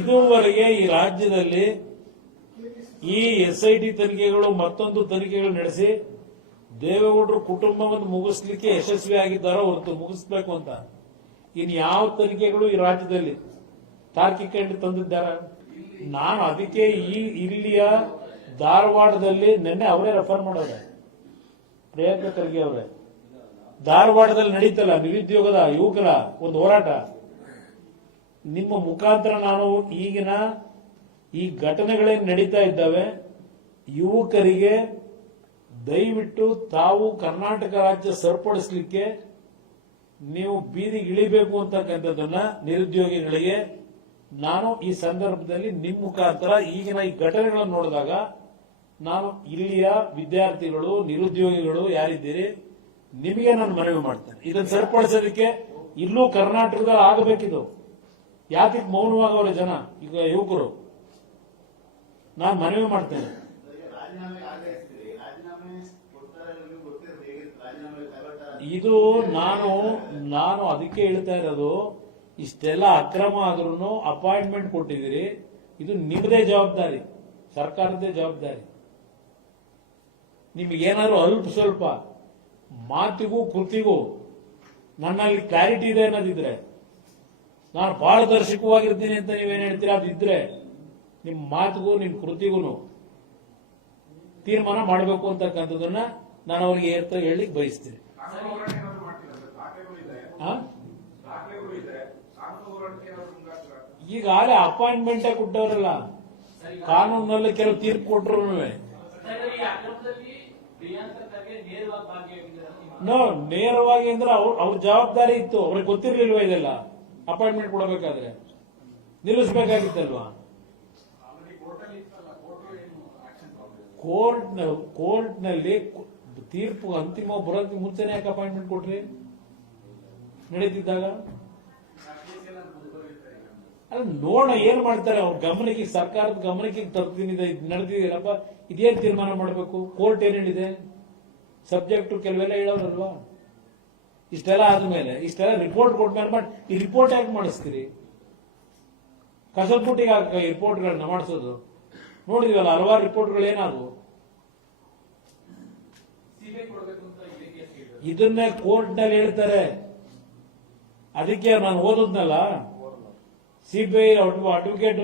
ಇದುವರೆಗೆ ಈ ರಾಜ್ಯದಲ್ಲಿ ಈ ಎಸ್ಐಟಿ ತನಿಖೆಗಳು ಮತ್ತೊಂದು ತನಿಖೆಗಳು ನಡೆಸಿ ದೇವೇಗೌಡರು ಕುಟುಂಬವನ್ನು ಮುಗಿಸ್ಲಿಕ್ಕೆ ಯಶಸ್ವಿ ಆಗಿದ್ದಾರೋ ಹೊರತು ಮುಗಿಸ್ಬೇಕು ಅಂತ ಇನ್ ಯಾವ ತನಿಖೆಗಳು ಈ ರಾಜ್ಯದಲ್ಲಿ ತಾರ್ಕಿಕ ತಂದಿದ್ದಾರ? ನಾನು ಅದಕ್ಕೆ ಇಲ್ಲಿಯ ಧಾರವಾಡದಲ್ಲಿ ನಿನ್ನೆ ಅವರೇ ರೆಫರ್ ಮಾಡೋರೆ, ಪ್ರಿಯಾಂಕ ಖರ್ಗೆ ಅವರೇ, ಧಾರವಾಡದಲ್ಲಿ ನಡೀತಲ್ಲ ನಿರುದ್ಯೋಗದ ಯುವಕರ ಒಂದು ಹೋರಾಟ, ನಿಮ್ಮ ಮುಖಾಂತರ ನಾನು ಈಗಿನ ಈ ಘಟನೆಗಳೇನು ನಡೀತಾ ಇದ್ದಾವೆ ಯುವಕರಿಗೆ ದಯವಿಟ್ಟು ತಾವು ಕರ್ನಾಟಕ ರಾಜ್ಯ ಸರಿಪಡಿಸಲಿಕ್ಕೆ ನೀವು ಬೀದಿಗೆ ಇಳಿಬೇಕು ಅಂತಕ್ಕಂಥದ್ದನ್ನ ನಿರುದ್ಯೋಗಿಗಳಿಗೆ ನಾನು ಈ ಸಂದರ್ಭದಲ್ಲಿ ನಿಮ್ಮ ಮುಖಾಂತರ ಈಗಿನ ಈ ಘಟನೆಗಳನ್ನು ನೋಡಿದಾಗ ನಾನು ಇಲ್ಲಿಯ ವಿದ್ಯಾರ್ಥಿಗಳು ನಿರುದ್ಯೋಗಿಗಳು ಯಾರಿದ್ದೀರಿ ನಿಮಗೆ ನಾನು ಮನವಿ ಮಾಡ್ತೇನೆ. ಇದನ್ನು ಸರಿಪಡಿಸೋದಕ್ಕೆ ಇಲ್ಲೂ ಕರ್ನಾಟಕದಲ್ಲಿ ಆಗಬೇಕಿದು. ಯಾಕೆ ಮೌನವಾಗವ್ರೆ ಜನ ಈಗ ಯುವಕರು? ನಾನು ಮನವಿ ಮಾಡ್ತೇನೆ. ಇದು ನಾನು ಅದಕ್ಕೆ ಹೇಳ್ತಾ ಇರೋದು, ಇಷ್ಟೆಲ್ಲ ಅಕ್ರಮ ಆದ್ರೂ ಅಪಾಯಿಂಟ್ಮೆಂಟ್ ಕೊಟ್ಟಿದ್ದೀರಿ, ಇದು ನಿಮ್ಮದೇ ಜವಾಬ್ದಾರಿ, ಸರ್ಕಾರದೇ ಜವಾಬ್ದಾರಿ. ನಿಮಗೇನಾದ್ರು ಅಲ್ಪ ಸ್ವಲ್ಪ ಮಾತಿಗೂ ಕೃತಿಗೂ ನನ್ನಲ್ಲಿ ಕ್ಲಾರಿಟಿ ಇದೆ ಅನ್ನೋದಿದ್ರೆ, ನಾನು ಪಾರದರ್ಶಕವಾಗಿರ್ತೀನಿ ಅಂತ ನೀವೇನ್ ಹೇಳ್ತೀರಾ ಅದಿದ್ರೆ ನಿಮ್ಮ ಮಾತಿಗೂ ನಿಮ್ಮ ಕೃತಿಗೂ ತೀರ್ಮಾನ ಮಾಡಬೇಕು ಅಂತಕ್ಕಂಥದ್ದನ್ನ ನಾನು ಅವ್ರಿಗೆ ಹೇಳಲಿಕ್ಕೆ ಬಯಸ್ತೀನಿ. ಈಗಾಗಲೇ ಅಪಾಯಿಂಟ್ಮೆಂಟ್ ಕೊಟ್ಟವರಲ್ಲ, ಕಾನೂನಲ್ಲಿ ಕೆಲವು ತೀರ್ಪು ಕೊಟ್ಟರು ನೇರವಾಗಿ ಅಂದ್ರೆ ಅವ್ರ ಜವಾಬ್ದಾರಿ ಇತ್ತು, ಅವ್ರಿಗೆ ಗೊತ್ತಿರ್ಲಿಲ್ವಾ ಇದೆಲ್ಲ ಅಪಾಯಿಂಟ್ಮೆಂಟ್ ಕೊಡಬೇಕಾದ್ರೆ ನಿಲ್ಲಿಸಬೇಕಾಗಿತ್ತಲ್ವಾ? ಕೋರ್ಟ್ನಲ್ಲಿ ತೀರ್ಪು ಅಂತಿಮ ಬರೋದಕ್ಕೆ ಮುಂಚೆನೆ ಯಾಕೆ ಅಪಾಯಿಂಟ್ಮೆಂಟ್ ಕೊಟ್ರಿ ನಡೀತಿದ್ದಾಗ? ಅಲ್ಲ ನೋಡೋಣ ಏನ್ ಮಾಡ್ತಾರೆ ಅವ್ರ ಗಮನಕ್ಕೆ, ಸರ್ಕಾರದ ಗಮನಕ್ಕೆ ತರ್ತೀನಿ ನಡೆದಿದ್ದೀರಪ್ಪ, ಇದೇನ್ ತೀರ್ಮಾನ ಮಾಡಬೇಕು, ಕೋರ್ಟ್ ಏನ್ ಹೇಳಿದೆ, ಸಬ್ಜೆಕ್ಟ್ ಕೆಲವೆಲ್ಲ ಹೇಳೋರಲ್ವಾ? ಇಷ್ಟೆಲ್ಲ ಆದ್ಮೇಲೆ ಇಷ್ಟೆಲ್ಲ ರಿಪೋರ್ಟ್ ಕೊಟ್ಮೇಲೆ ಮಾಡಿ ಈ ರಿಪೋರ್ಟ್ ಯಾಕೆ ಮಾಡಿಸ್ತೀರಿ? ಕಸದ್ಬುಟ್ಟಿಗೆ ಈ ರಿಪೋರ್ಟ್ಗಳನ್ನ ಮಾಡಿಸೋದು ನೋಡಿದ್ವಲ್ಲ, ಹಲವಾರು ರಿಪೋರ್ಟ್ಗಳು ಏನಾದವು. ಇದನ್ನೇ ಕೋರ್ಟ್ ನಲ್ಲಿ ಹೇಳ್ತಾರೆ. ಅದಕ್ಕೆ ನಾನು ಓದದ್ನಲ್ಲ, ಸಿಬಿಐ ಅಡ್ವೊಕೇಟ್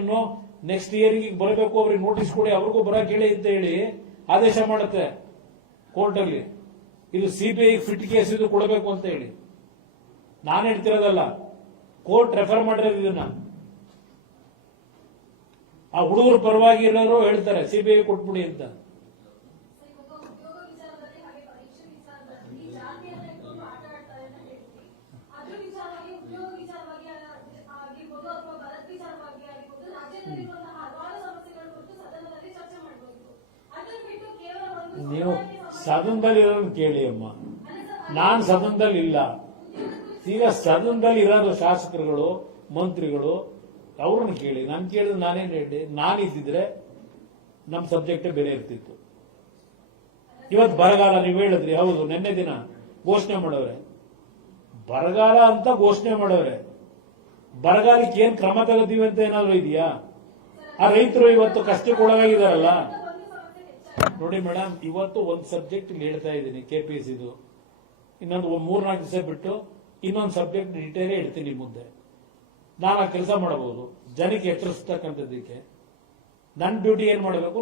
ನೆಕ್ಸ್ಟ್ ಇಯರ್ಗೆ ಬರಬೇಕು, ಅವ್ರಿಗೆ ನೋಟಿಸ್ ಕೊಡಿ, ಅವ್ರಿಗೂ ಬರಕ್ ಹೇಳಿ ಅಂತ ಹೇಳಿ ಆದೇಶ ಮಾಡುತ್ತೆ ಕೋರ್ಟ್ ಅಲ್ಲಿ. ಇದು ಸಿಬಿಐ ಫಿಟ್ ಕೇಸ್ ಇದು ಕೊಡಬೇಕು ಅಂತ ಹೇಳಿ ನಾನು ಹೇಳ್ತಿರೋದಲ್ಲ, ಕೋರ್ಟ್ ರೆಫರ್ ಮಾಡಿರೋದು ಇದನ್ನ. ಆ ಹುಡುಗರ ಪರವಾಗಿ ಎಲ್ಲರೂ ಹೇಳ್ತಾರೆ ಸಿಬಿಐ ಕೊಟ್ಬಿಡಿ ಅಂತ. ನೀವು ಸದನದಲ್ಲಿ ಇರೋದನ್ನ ಕೇಳಿ ಅಮ್ಮ, ನಾನು ಸದನದಲ್ಲಿ ಇಲ್ಲ. ಈಗ ಸದನದಲ್ಲಿ ಇರೋದು ಶಾಸಕರುಗಳು ಮಂತ್ರಿಗಳು, ಅವ್ರನ್ನ ಕೇಳಿ. ನಾನು ಕೇಳಿದ್ರೆ ನಾನೇನು ಹೇಳಿ, ನಾನಿದ್ದಿದ್ರೆ ನಮ್ಮ ಸಬ್ಜೆಕ್ಟೇ ಬೇರೆ ಇರ್ತಿತ್ತು. ಇವತ್ತು ಬರಗಾಲ ನೀವು ಹೇಳಿದ್ರಿ, ಹೌದು, ನಿನ್ನೆ ದಿನ ಘೋಷಣೆ ಮಾಡವ್ರೆ, ಬರಗಾಲ ಅಂತ ಘೋಷಣೆ ಮಾಡವ್ರೆ. ಬರಗಾಲಕ್ಕೆ ಏನ್ ಕ್ರಮ ತಗೋತೀವಿ ಅಂತ ಏನಾದ್ರು ಇದೆಯಾ? ಆ ರೈತರು ಇವತ್ತು ಕಷ್ಟಕ್ಕೆ ಒಳಗಾಗಿದಾರಲ್ಲ. ನೋಡಿ ಮೇಡಮ್, ಇವತ್ತು ಒಂದು ಸಬ್ಜೆಕ್ಟ್ ಹೇಳ್ತಾ ಇದ್ದೀನಿ ಕೆಪಿಎಸ್ಸಿದು, ಇನ್ನೊಂದು 3-4 ದಿವಸ ಬಿಟ್ಟು ಇನ್ನೊಂದು ಸಬ್ಜೆಕ್ಟ್ ಡೀಟೇಲೇ ಹೇಳ್ತೀನಿ ಮುಂದೆ. ನಾನು ಆ ಕೆಲಸ ಮಾಡಬಹುದು ಜನಕ್ಕೆ ಎಚ್ಚರಿಸ್ತಕ್ಕಂಥದ್ದಕ್ಕೆ. ನನ್ನ ಡ್ಯೂಟಿ ಏನ್ ಮಾಡಬೇಕು,